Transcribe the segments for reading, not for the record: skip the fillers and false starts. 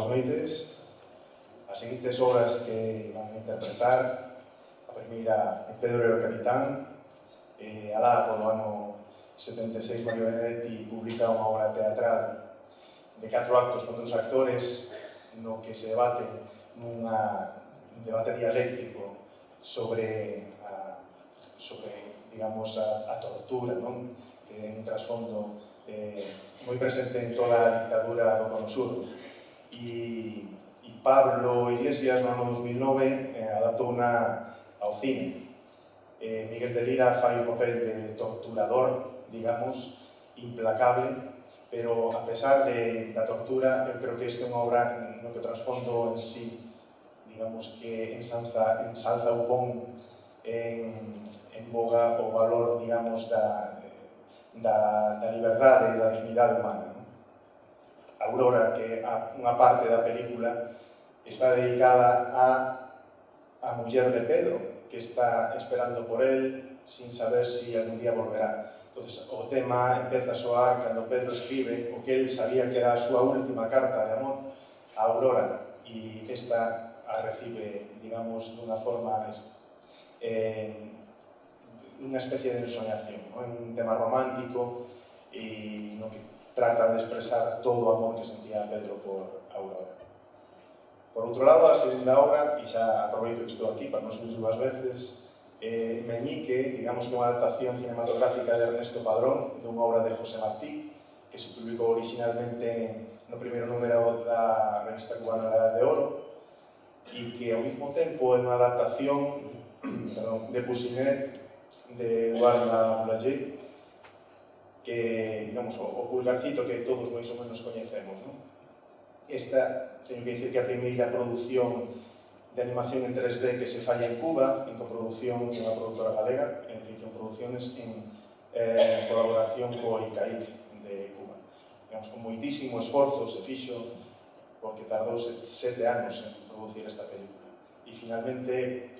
boas noites. As seguintes obras que van a interpretar, a primeira é Pedro e o Capitán, alá polo ano 76 Mario Benedetti publica unha obra teatral de 4 actos con 2 actores no que se debate un debate dialéctico sobre digamos, a tortura, non? Que é un trasfondo moi presente en toda a dictadura do Cono Sur. E Pablo Iglesias, no ano 2009, adaptou ao cine. Miguel de Lira fai o papel de torturador, digamos, implacable, pero a pesar da tortura, eu creo que este é unha obra no que o trasfondo en sí, digamos, que ensalza o bon en boga o valor, digamos, da liberdade e da dignidade humana. Aurora, que é unha parte da película, está dedicada a muller de Pedro, que está esperando por él sin saber si algún día volverá. Entonces, o tema empeza a soar cando Pedro escribe o que él sabía que era a súa última carta de amor a Aurora, e esta a recibe, digamos, dunha forma unha especie de ensoñación, un tema romántico e no que trata de expresar todo o amor que sentía Pedro por Aurora. Por outro lado, a segunda obra, e xa aproveito que estou aquí para non subir 2 veces, Meñique, digamos que é unha adaptación cinematográfica de Ernesto Padrón dunha obra de José Martí, que se publicou originalmente no primeiro número da revista cubana La Edad de Oro, e que ao mesmo tempo é unha adaptación de Pusinet, de Eduard Boulanger, que, digamos, o pulgarcito que todos máis ou menos coñecemos, non? Esta, teño que dicir que é a primeira produción de animación en 3D que se falla en Cuba, en coproducción de unha productora galega, en Ficción Producciones, en colaboración co ICAIC de Cuba. Digamos, con moitísimo esforzo se fixo, porque tardou 7 anos en producir esta película. E finalmente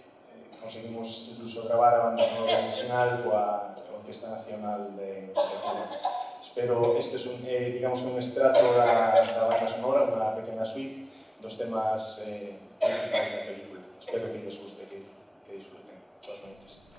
conseguimos incluso gravar a banda sonora original coa Orquesta Nacional de Cuba. Espero, este é digamos un extrato da banda sonora, unha pequena suite dos temas principais da película. Espero que les guste, que disfruten. Boas noites.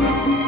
Música